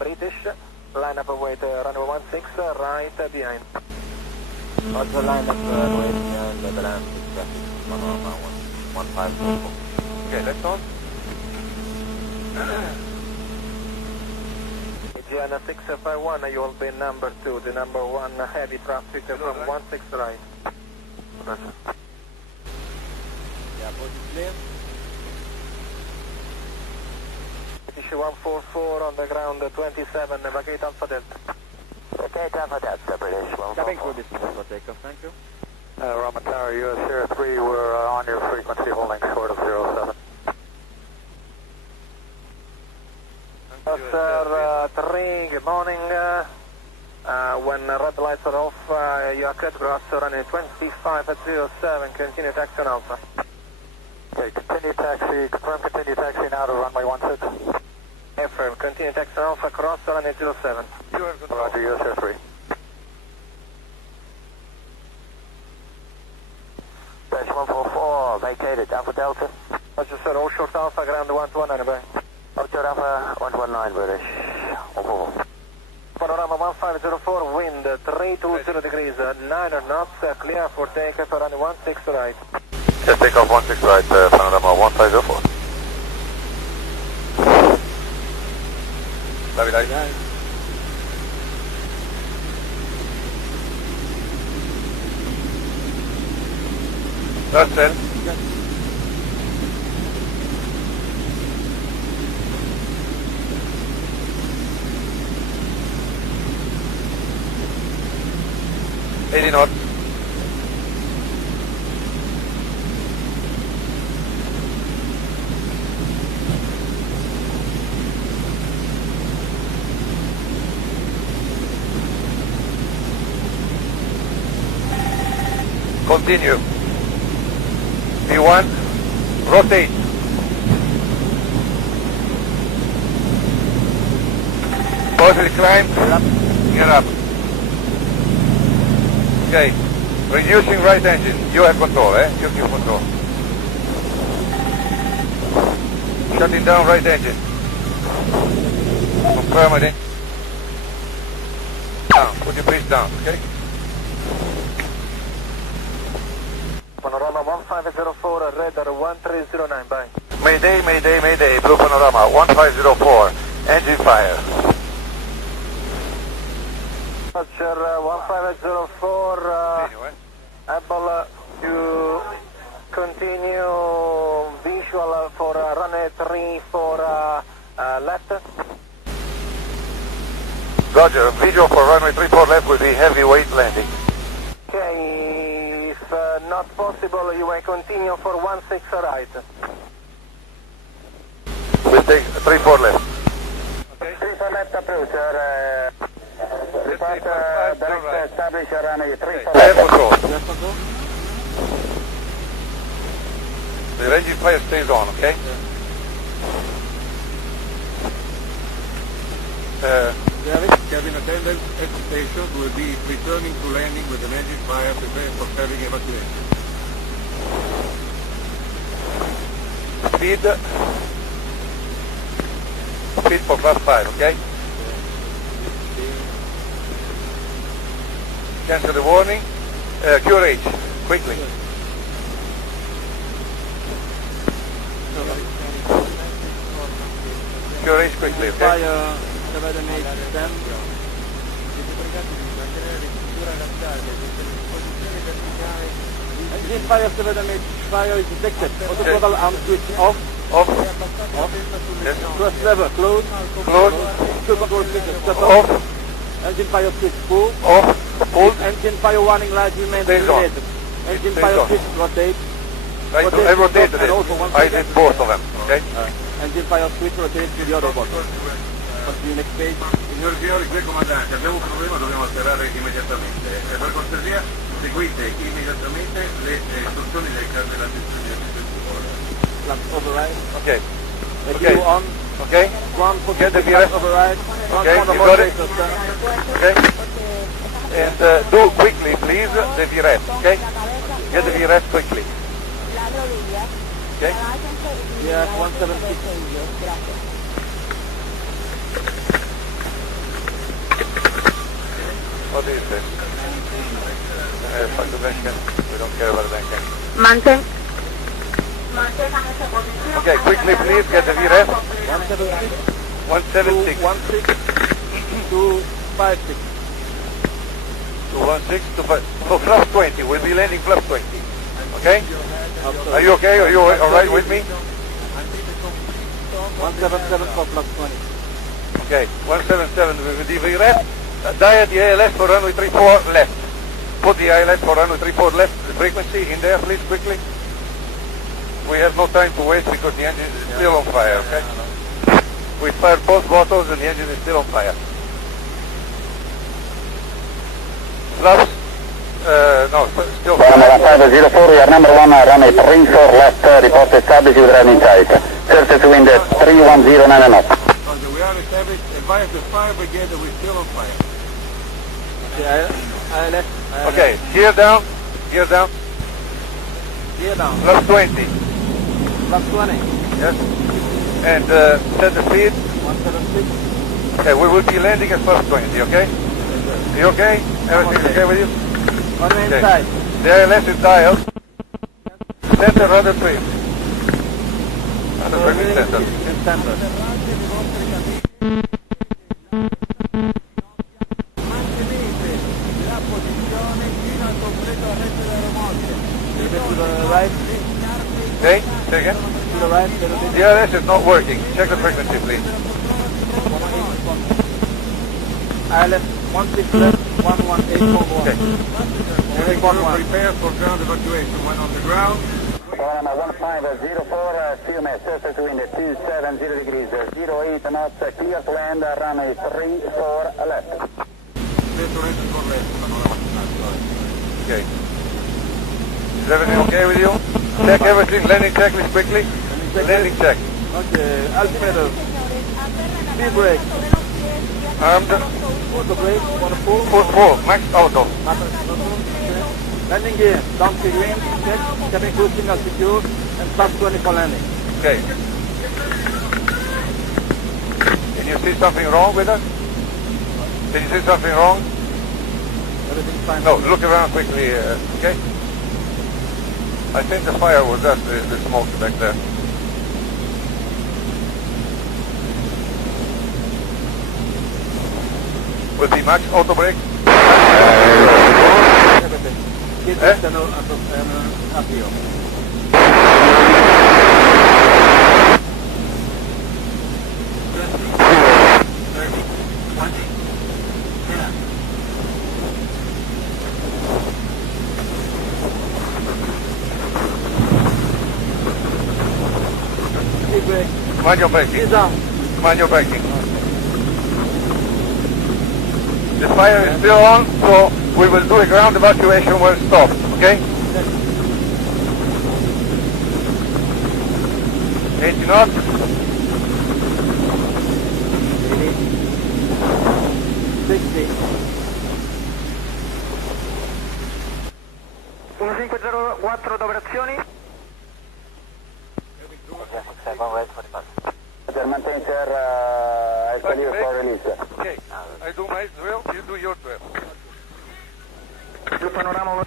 British, line up wait runway 16, right behind. Roger, line up runway behind the Atlantic traffic, Panorama 1504. Okay, left on. Indiana 651, you will be number 2, the number 1 heavy traffic from 16 right. Roger. Yeah, both is clear. British 144 on the ground 27, vacate Alpha Delta. Vacate Alpha Delta, British 144. Cabin crew dismissed for takeoff, thank you. Roman Tower, US Sierra 3, we're on your frequency holding short of 07. Sir 3, good morning. When red lights are off, you are clear to cross runway 25 at 07, continue taxi on Alpha. Okay, continue taxi, confirm continue taxi now to runway 16. Affirm, continue taxi on Alpha, cross runway 07. You have control. Roger, US Sierra 3. Dash 144, vacated Alpha Delta. Roger, sir, all short Alpha, ground 119, bye. Roger, Alpha 119, British 144. Panorama 1504, wind 320 degrees, 9 knots, clear for takeoff, runway 16 right. Okay, take off 16 right, Panorama 1504. Davi, dai. Russell. Eighty knots. Continue. V1, rotate. Positive climb. Gear up. Okay. Reducing right engine. You have control, eh? You keep control. Shutting down right engine. Confirm it. Down. Put your bridge down, okay? Panorama 1504, radar 1309, bye. Mayday, Mayday, Mayday. Blue Panorama 1504. Engine fire. Roger, 1504, Continue, eh? able to continue visual for runway 3 for left. Roger, visual for runway 34 left will be heavyweight landing. Okay, if not possible, you may continue for 16 right. We'll take 34 left. Okay. 34 left approach, sir. Report direct establish runway 34 Air left. control. Yes, control? The engine fire stays on, okay? Cabin attendants at station will be returning to landing with an engine fire prepared for cabin evacuation. Speed for class 5, okay? Cancel the warning. QRH, quickly. QRH quickly, okay? Fire 787. Engine fire 785 fire is detected. Auto throttle arm switch off. Off. Off. Yes. Thrust lever closed. Close. Fuel control switch shut Off. off. Engine fire switch full. Off. Pull. Engine fire warning light remains Stays on. illuminated. Engine Stays fire on. switch rotate. Right, Rotate I rotated and also it. one I second. did both of them, okay? Engine fire switch rotate to the other button. Continue next page. Signori e signori, qui comandante, abbiamo un problema, dobbiamo atterrare immediatamente. Per cortesia seguite immediatamente le istruzioni della gestione del Flaps override. Okay. Okay. Okay. On. Okay? One for Get the flaps VRF. override. Okay, On the you got it? moderator, sir. Okay? And do quickly, please, the VRF, okay? Get the VRF quickly. Okay? Yeah, 176. What is this? Fuck the Benken. We don't care about the Benken. Maintain. Okay, quickly please get the VREF. 176. 176. 256. 216 to 5. So flap 20. We'll be landing flap 20. Okay? Are you okay? Are you alright with me? 177 for plus 20. Okay, 177 with the VREF. Dial the ILS for runway 34 left. Put the ILS for runway 34 left. The frequency in there, please, quickly. We have no time to waste because the engine is still on fire, okay? We fired both bottles and the engine is still on fire. Flaps? No, still Panorama fire. 504, your number 1, runway 34 left, report established with running tight. Certain to wind 310 knots. Okay, we are established. Advise the fire brigade that we're still on fire. ILS. Okay, gear down, gear down. Gear down. Plus 20. Plus 20. Yes. And set the speed. 176. Okay, we will be landing at plus 20, okay? You okay? Everything okay with you? On the Okay. inside. The ILS is dialed. Center rudder trim. Rudder trim is center. In center. To the right. Okay, say again. To the right. The ILS is not working. Check the frequency, please. ILS 16 left, 118.1. Okay. Prepare for ground evacuation. One on the ground. Panorama 1504, CMS, certain to wind 270 degrees, 08 knots, clear to land, runway 34 left. Okay. Is everything okay with you? Check everything. Landing checklist quickly. Landing check. Okay, altimeter. Speed brake. Armed. Auto brake. Full. Full. Max auto. Landing gear. Down to green. Check. Cabin crew signal secure. And plus 20 for landing. Okay. Can you see something wrong with us? Can you see something wrong? Everything's fine. No, look around quickly, okay? I think the fire was just the smoke back there. Will be max auto brake. Everything. Get Eh? external appeal. Speed brake. Manual braking. Ease down. Manual braking. The fire is still on, so we will do a ground evacuation when stopped, okay? 80 knots. 60. 1504 d'operazioni. Maintain, sir, I tell you for release. Okay, I do my drill, you do your drill. Panorama